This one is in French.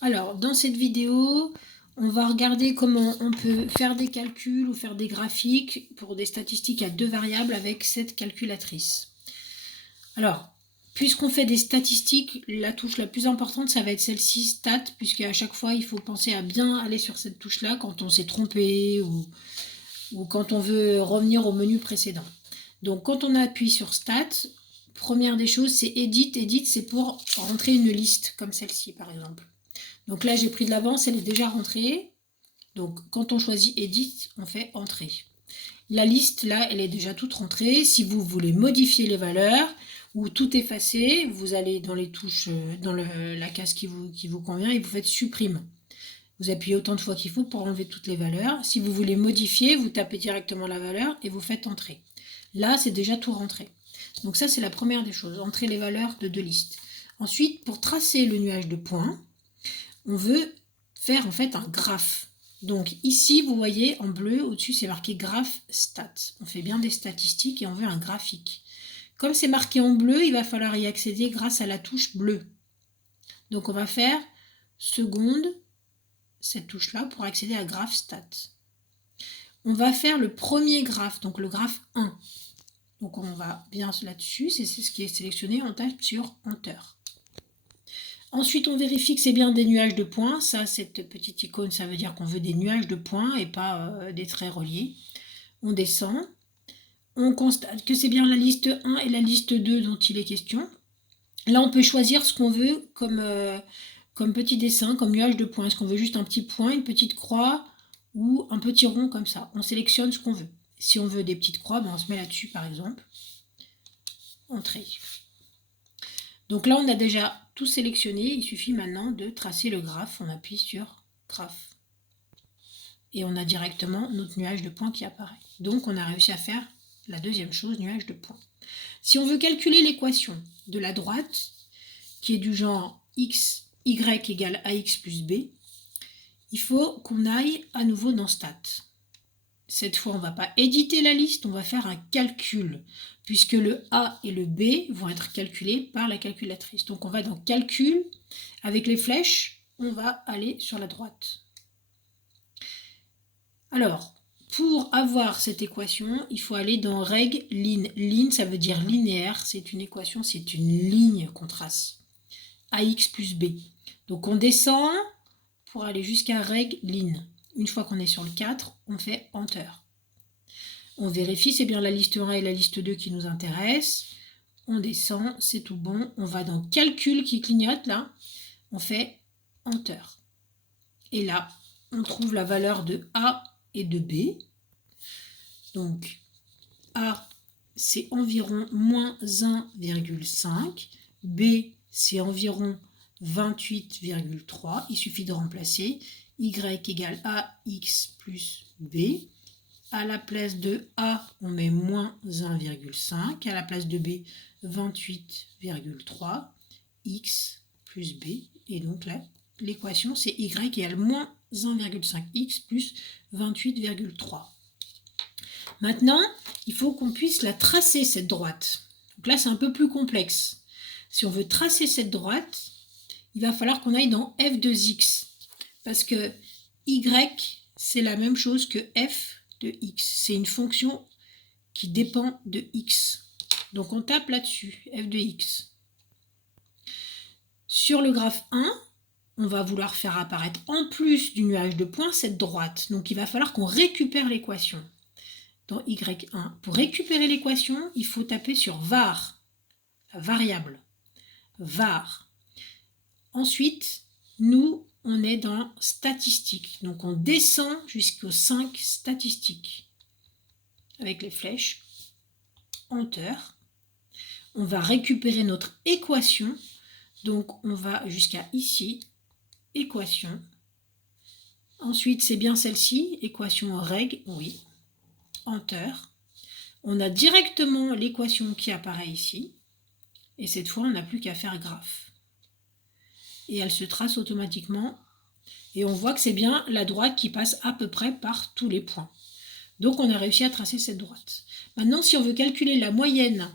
Alors, dans cette vidéo, on va regarder comment on peut faire des calculs ou faire des graphiques pour des statistiques à deux variables avec cette calculatrice. Alors, puisqu'on fait des statistiques, la touche la plus importante, ça va être celle-ci, stat, puisqu'à chaque fois, il faut penser à bien aller sur cette touche-là quand on s'est trompé ou quand on veut revenir au menu précédent. Donc, quand on appuie sur stat, première des choses, c'est edit. Edit, c'est pour rentrer une liste, comme celle-ci, par exemple. Donc là, j'ai pris de l'avance, elle est déjà rentrée. Donc quand on choisit Edit, on fait Entrée. La liste, là, elle est déjà toute rentrée. Si vous voulez modifier les valeurs ou tout effacer, vous allez dans les touches, dans la case qui vous convient et vous faites Supprime. Vous appuyez autant de fois qu'il faut pour enlever toutes les valeurs. Si vous voulez modifier, vous tapez directement la valeur et vous faites Entrer. Là, c'est déjà tout rentré. Donc ça, c'est la première des choses, entrer les valeurs de deux listes. Ensuite, pour tracer le nuage de points, on veut faire en fait un graphe. Donc ici, vous voyez en bleu, au-dessus, c'est marqué graphe stats. On fait bien des statistiques et on veut un graphique. Comme c'est marqué en bleu, il va falloir y accéder grâce à la touche bleue. Donc on va faire seconde, cette touche-là, pour accéder à graphe stats. On va faire le premier graphe, donc le graphe 1. Donc on va bien là-dessus, c'est ce qui est sélectionné, on tape sur Enter. Ensuite, on vérifie que c'est bien des nuages de points. Ça, cette petite icône, ça veut dire qu'on veut des nuages de points et pas des traits reliés. On descend. On constate que c'est bien la liste 1 et la liste 2 dont il est question. Là, on peut choisir ce qu'on veut comme petit dessin, comme nuage de points. Est-ce qu'on veut juste un petit point, une petite croix ou un petit rond comme ça? On sélectionne ce qu'on veut. Si on veut des petites croix, on se met là-dessus par exemple. Entrée. Donc là, on a déjà tout sélectionné. Il suffit maintenant de tracer le graphe. On appuie sur graphe. Et on a directement notre nuage de points qui apparaît. Donc on a réussi à faire la deuxième chose, nuage de points. Si on veut calculer l'équation de la droite, qui est du genre y égale ax plus b, il faut qu'on aille à nouveau dans stat. Cette fois, on ne va pas éditer la liste, on va faire un calcul, puisque le A et le B vont être calculés par la calculatrice. Donc on va dans calcul, avec les flèches, on va aller sur la droite. Alors, pour avoir cette équation, il faut aller dans reg lin. Lin, ça veut dire linéaire, c'est une équation, c'est une ligne qu'on trace. Ax plus b. Donc on descend pour aller jusqu'à reg lin. Une fois qu'on est sur le 4, on fait Enter. On vérifie, c'est bien la liste 1 et la liste 2 qui nous intéressent. On descend, c'est tout bon. On va dans Calcul qui clignote, là. On fait Enter. Et là, on trouve la valeur de A et de B. Donc, A, c'est environ moins 1,5. B, c'est environ 28,3. Il suffit de remplacer. Y égale AX plus B. À la place de A, on met moins 1,5. À la place de B, 28,3. X plus B. Et donc là, l'équation, c'est Y égale moins 1,5x plus 28,3. Maintenant, il faut qu'on puisse la tracer, cette droite. Donc là, c'est un peu plus complexe. Si on veut tracer cette droite, il va falloir qu'on aille dans f de x. Parce que y, c'est la même chose que f de x. C'est une fonction qui dépend de x. Donc on tape là-dessus, f de x. Sur le graphe 1, on va vouloir faire apparaître en plus du nuage de points cette droite. Donc il va falloir qu'on récupère l'équation dans y1. Pour récupérer l'équation, il faut taper sur var, la variable, var. Ensuite, nous, on est dans statistiques. Donc on descend jusqu'aux 5 statistiques. Avec les flèches, Enter. On va récupérer notre équation. Donc on va jusqu'à ici, équation. Ensuite, c'est bien celle-ci, équation reg, oui. Enter. On a directement l'équation qui apparaît ici. Et cette fois, on n'a plus qu'à faire graphe. Et elle se trace automatiquement. Et on voit que c'est bien la droite qui passe à peu près par tous les points. Donc on a réussi à tracer cette droite. Maintenant, si on veut calculer la moyenne